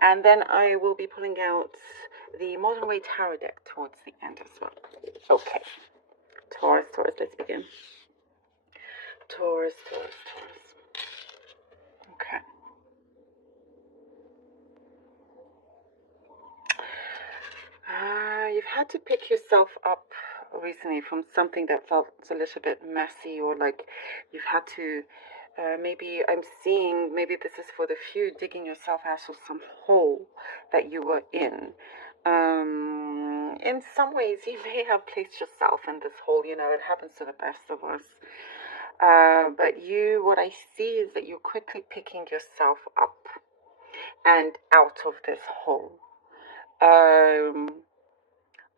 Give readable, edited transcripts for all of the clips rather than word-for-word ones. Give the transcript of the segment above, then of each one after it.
And then I will be pulling out the Modern Way Tarot deck towards the end as well. Okay. Taurus, let's begin. Taurus. Okay. You've had to pick yourself up recently from something that felt a little bit messy, or like you've had to, maybe I'm seeing, maybe this is for the few, digging yourself out of some hole that you were in. In some ways, you may have placed yourself in this hole, it happens to the best of us. But what I see is that you're quickly picking yourself up and out of this hole.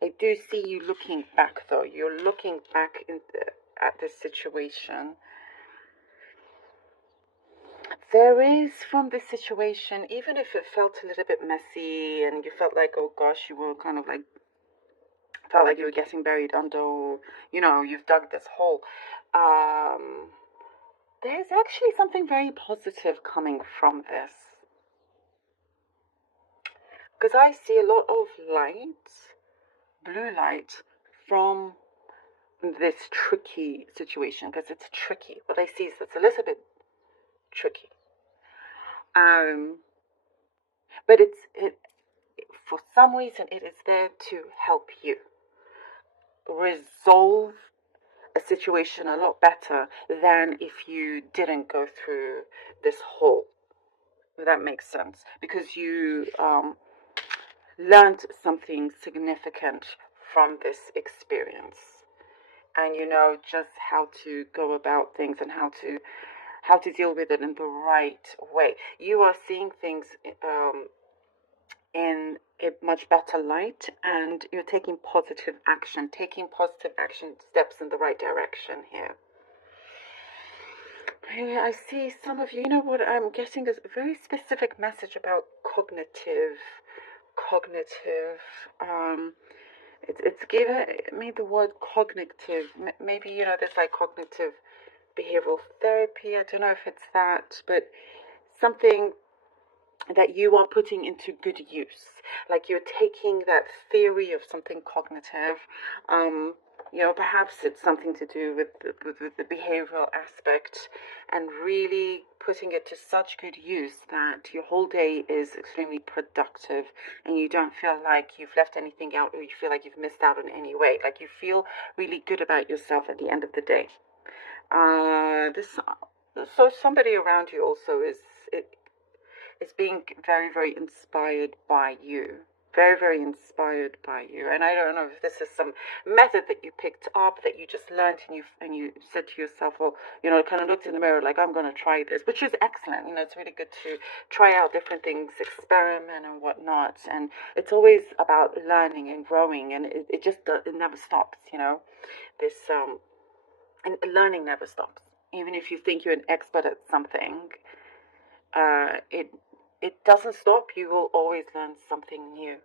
I do see you looking back, though. You're looking back at this situation. There is, from this situation, even if it felt a little bit messy and you felt like, oh gosh, you were kind of like, felt like you were getting buried under, you've dug this hole. There's actually something very positive coming from this. Because I see a lot of light, blue light, from this tricky situation, because it's tricky. What I see is it's a little bit tricky. But for some reason, it is there to help you resolve a situation a lot better than if you didn't go through this hole. If that makes sense, because you learned something significant from this experience, and you know just how to go about things and how to deal with it in the right way. You are seeing things in a much better light, and you're taking positive action steps in the right direction here. I see some of you, what I'm getting is a very specific message about cognitive. It's given me the word cognitive. Maybe, there's like cognitive behavioral therapy. I don't know if it's that, but something that you are putting into good use. Like you're taking that theory of something cognitive, perhaps it's something to do with the behavioral aspect, and really putting it to such good use that your whole day is extremely productive and you don't feel like you've left anything out, or you feel like you've missed out in any way. Like you feel really good about yourself at the end of the day. So somebody around you also is being very, very inspired by you. Very, very inspired by you. And I don't know if this is some method that you picked up, that you just learned, and you said to yourself, well, kind of looked in the mirror like, I'm going to try this, which is excellent. It's really good to try out different things, experiment and whatnot. And it's always about learning and growing, and it never stops, this, and learning never stops. Even if you think you're an expert at something, it doesn't stop. You will always learn something new.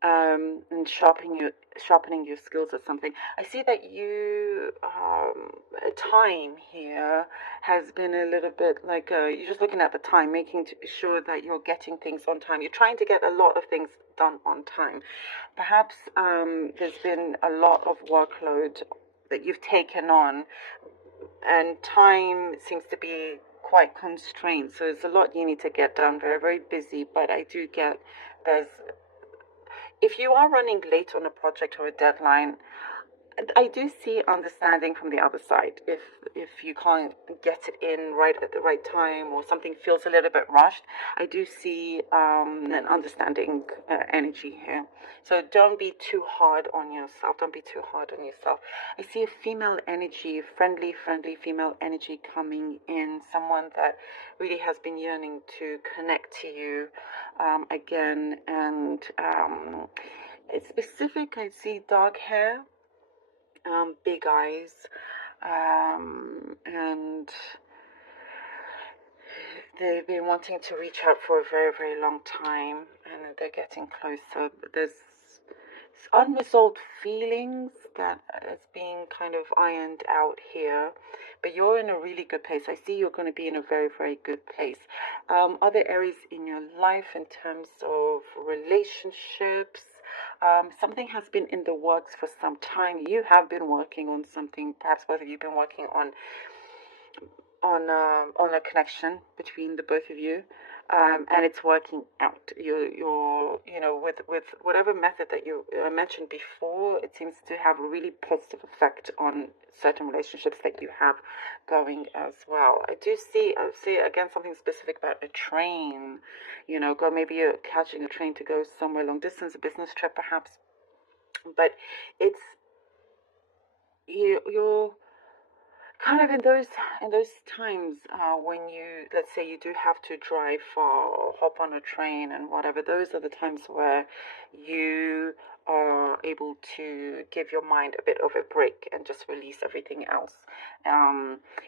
And sharpening your skills at something. I see that you time here has been a little bit like you're just looking at the time, making sure that you're getting things on time. You're trying to get a lot of things done on time. Perhaps there's been a lot of workload that you've taken on, and time seems to be quite constrained, so there's a lot you need to get done. Very, very busy, but I do get if you are running late on a project or a deadline, I do see understanding from the other side. If you can't get it in right at the right time, or something feels a little bit rushed, I do see an understanding energy here. So don't be too hard on yourself. I see a female energy, friendly female energy coming in. Someone that really has been yearning to connect to you again. And it's specific. I see dark hair. Big eyes, and they've been wanting to reach out for a very, very long time, and they're getting closer. There's unresolved feelings that is being kind of ironed out here, but you're in a really good place. I see you're going to be in a very, very good place. Other areas in your life in terms of relationships, something has been in the works for some time. You have been working on something. Perhaps both of you have been working on a connection between the both of you, and it's working out. With whatever method that you mentioned before, it seems to have a really positive effect on certain relationships that you have going as well. I see again something specific about a train. Maybe you're catching a train to go somewhere long distance, a business trip perhaps, but it's you're kind of in those times when let's say you do have to drive far or hop on a train and whatever. Those are the times where you are able to give your mind a bit of a break and just release everything else.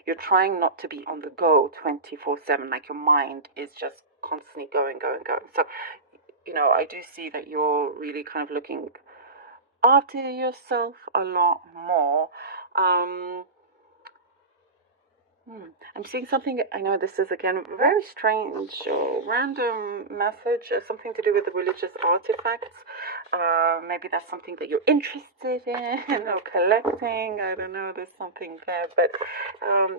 You're trying not to be on the go 24/7, like your mind is just constantly going. So I do see that you're really kind of looking after yourself a lot more. I'm seeing something. I know this is again very strange or random message, something to do with the religious artifacts. Maybe that's something that you're interested in or collecting. I don't know. There's something there, but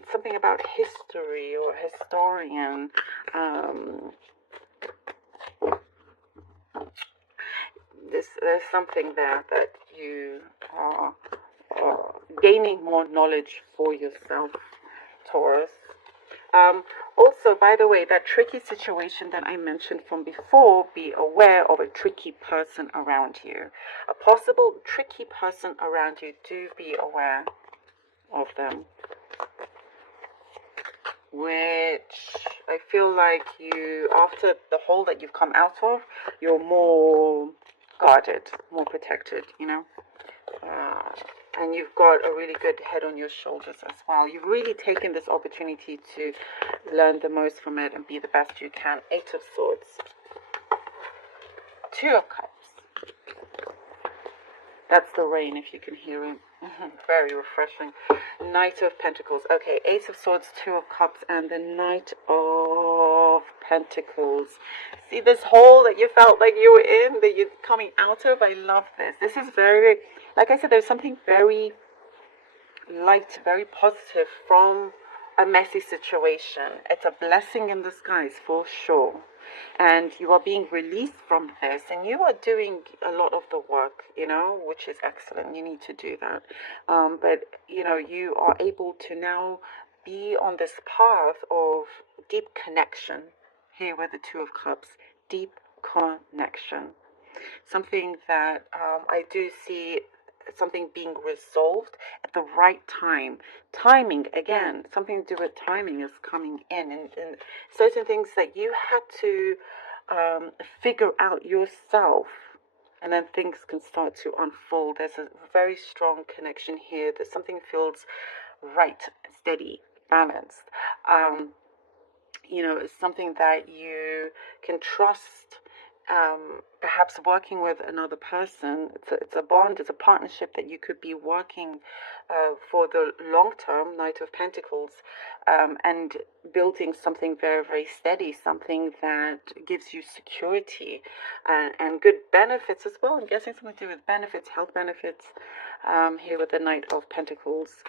something about history or historian. There's something there that you are gaining more knowledge for yourself, Taurus. Also, by the way, that tricky situation that I mentioned from before, be aware of a tricky person around you. A possible tricky person around you, do be aware of them. Which I feel like after the hole that you've come out of, you're more guarded, more protected, and you've got a really good head on your shoulders as well. You've really taken this opportunity to learn the most from it and be the best you can. 8 of Swords, 2 of Cups. That's the rain, if you can hear it. Very refreshing. Knight of Pentacles. Okay, 8 of Swords, 2 of Cups, and the Knight of Pentacles. See this hole that you felt like you were in, that you're coming out of? I love this. This is very, like I said, there's something very light, very positive from a messy situation. It's a blessing in disguise for sure. And you are being released from this, and you are doing a lot of the work, which is excellent. You need to do that. But you are able to now be on this path of deep connection here with the 2 of Cups. Deep connection. Something that I do see, something being resolved at the right time. Timing, again, something to do with timing is coming in, and certain things that you had to figure out yourself, and then things can start to unfold. There's a very strong connection here. There's something feels right, steady, balanced. It's something that you can trust. Perhaps working with another person, it's a bond, it's a partnership that you could be working for the long term, Knight of Pentacles, and building something very, very steady, something that gives you security and good benefits as well. I'm guessing something to do with benefits, health benefits, here with the Knight of Pentacles.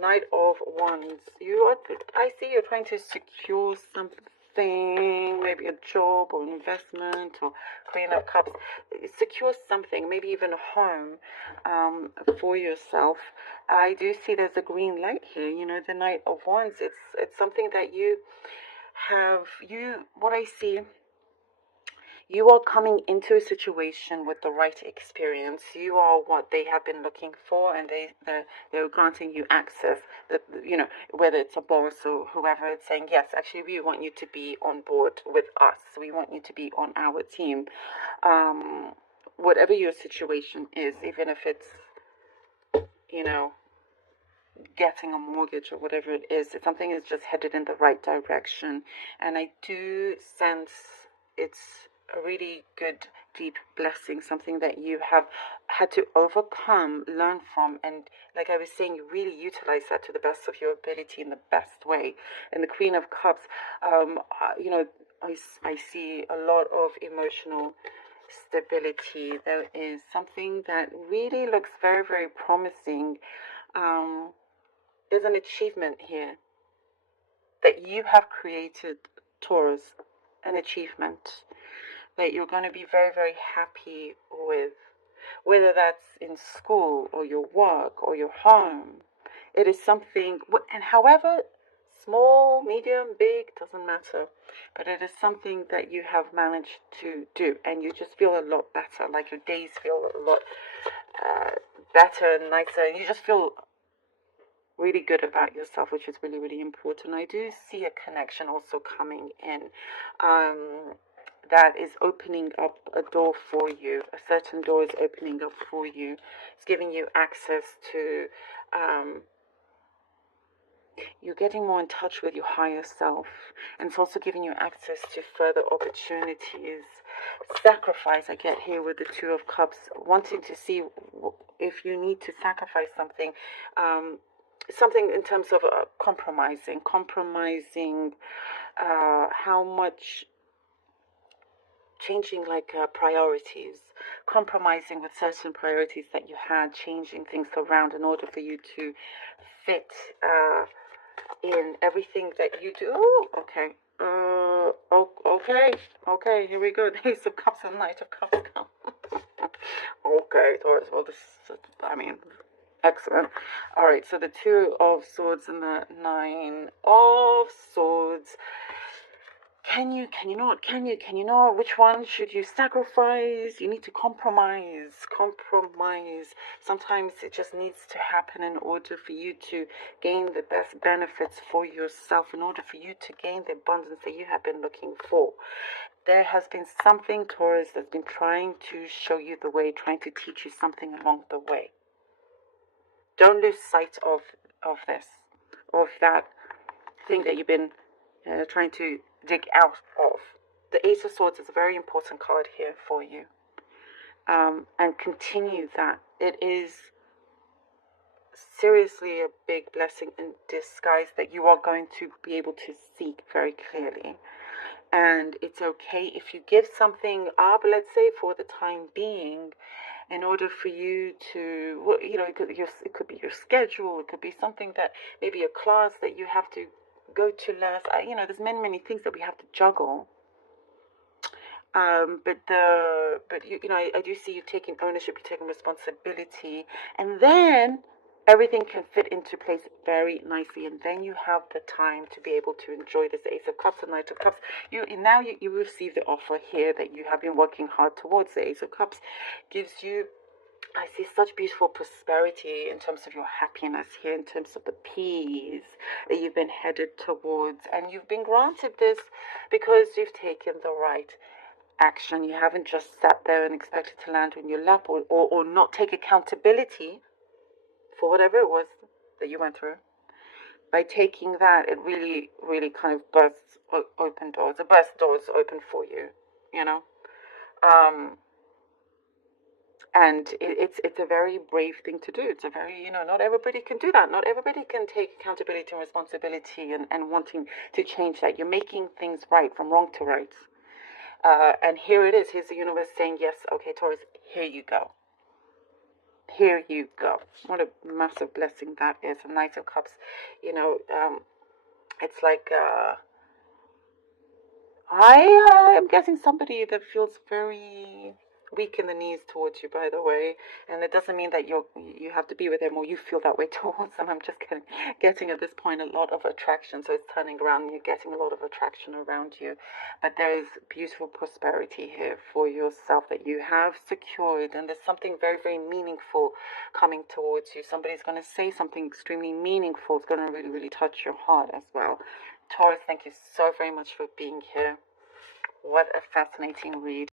Knight of Wands, I see you're trying to secure something, maybe a job or an investment, or Queen of Cups. Secure something, maybe even a home for yourself. I do see there's a green light here. The Knight of Wands. It's something that you have. What I see, you are coming into a situation with the right experience. You are what they have been looking for, and they're granting you access. Whether it's a boss or whoever, it's saying, yes, actually, we want you to be on board with us. We want you to be on our team. Whatever your situation is, even if it's, getting a mortgage or whatever it is, something is just headed in the right direction. And I do sense it's a really good deep blessing, something that you have had to overcome, learn from, and like I was saying, you really utilize that to the best of your ability in the best way. And the Queen of Cups, I see a lot of emotional stability. There is something that really looks very, very promising. There's an achievement here that you have created, Taurus, an achievement that you're going to be very, very happy with, whether that's in school or your work or your home. It is something, and however small, medium, big, doesn't matter, but it is something that you have managed to do, and you just feel a lot better, like your days feel a lot better and nicer, and you just feel really good about yourself, which is really, really important. I do see a connection also coming in that is opening up a door for you. A certain door is opening up for you. It's giving you access to, you're getting more in touch with your higher self. And it's also giving you access to further opportunities. Sacrifice, I get here with the Two of Cups, wanting to see if you need to sacrifice something. Something in terms of compromising how much, changing like priorities, compromising with certain priorities that you had, changing things around in order for you to fit in everything that you do. Okay. Okay, here we go. The Ace of Cups and Knight of Cups come. Okay, Taurus, well, excellent. All right, so the Two of Swords and the Nine of Swords. Can you not? Which one should you sacrifice? You need to compromise. Sometimes it just needs to happen in order for you to gain the best benefits for yourself, in order for you to gain the abundance that you have been looking for. There has been something, Taurus, that's been trying to show you the way, trying to teach you something along the way. Don't lose sight of that thing that you've been trying to dig out of. The Ace of Swords is a very important card here for you. And continue that. It is seriously a big blessing in disguise that you are going to be able to seek very clearly. And it's okay if you give something up, let's say, for the time being, in order for you to, it could be your schedule, it could be something that, maybe a class that you have to go to last. There's many things that we have to juggle. But I do see you taking ownership, you're taking responsibility, and then everything can fit into place very nicely, and then you have the time to be able to enjoy this Ace of Cups and Knight of Cups. You receive the offer here that you have been working hard towards. The Ace of Cups gives you, I see, such beautiful prosperity in terms of your happiness here, in terms of the peace that you've been headed towards, and you've been granted this because you've taken the right action. You haven't just sat there and expected to land on your lap, or not take accountability for whatever it was that you went through. By taking that, it really, really kind of bursts open doors. It bursts doors open for you, And it's a very brave thing to do. It's a very, not everybody can do that. Not everybody can take accountability and responsibility and wanting to change that. You're making things right from wrong to right. And here it is. Here's the universe saying, yes, okay, Taurus, here you go. Here you go. What a massive blessing that is. A Knight of Cups, it's like, I am guessing somebody that feels very weak in the knees towards you, by the way, and it doesn't mean that you have to be with them or you feel that way towards them. I'm just getting at this point a lot of attraction, so it's turning around and you're getting a lot of attraction around you. But there is beautiful prosperity here for yourself that you have secured, and there's something very, very meaningful coming towards you. Somebody's going to say something extremely meaningful. It's going to really, really touch your heart as well. Taurus, thank you so very much for being here. What a fascinating read.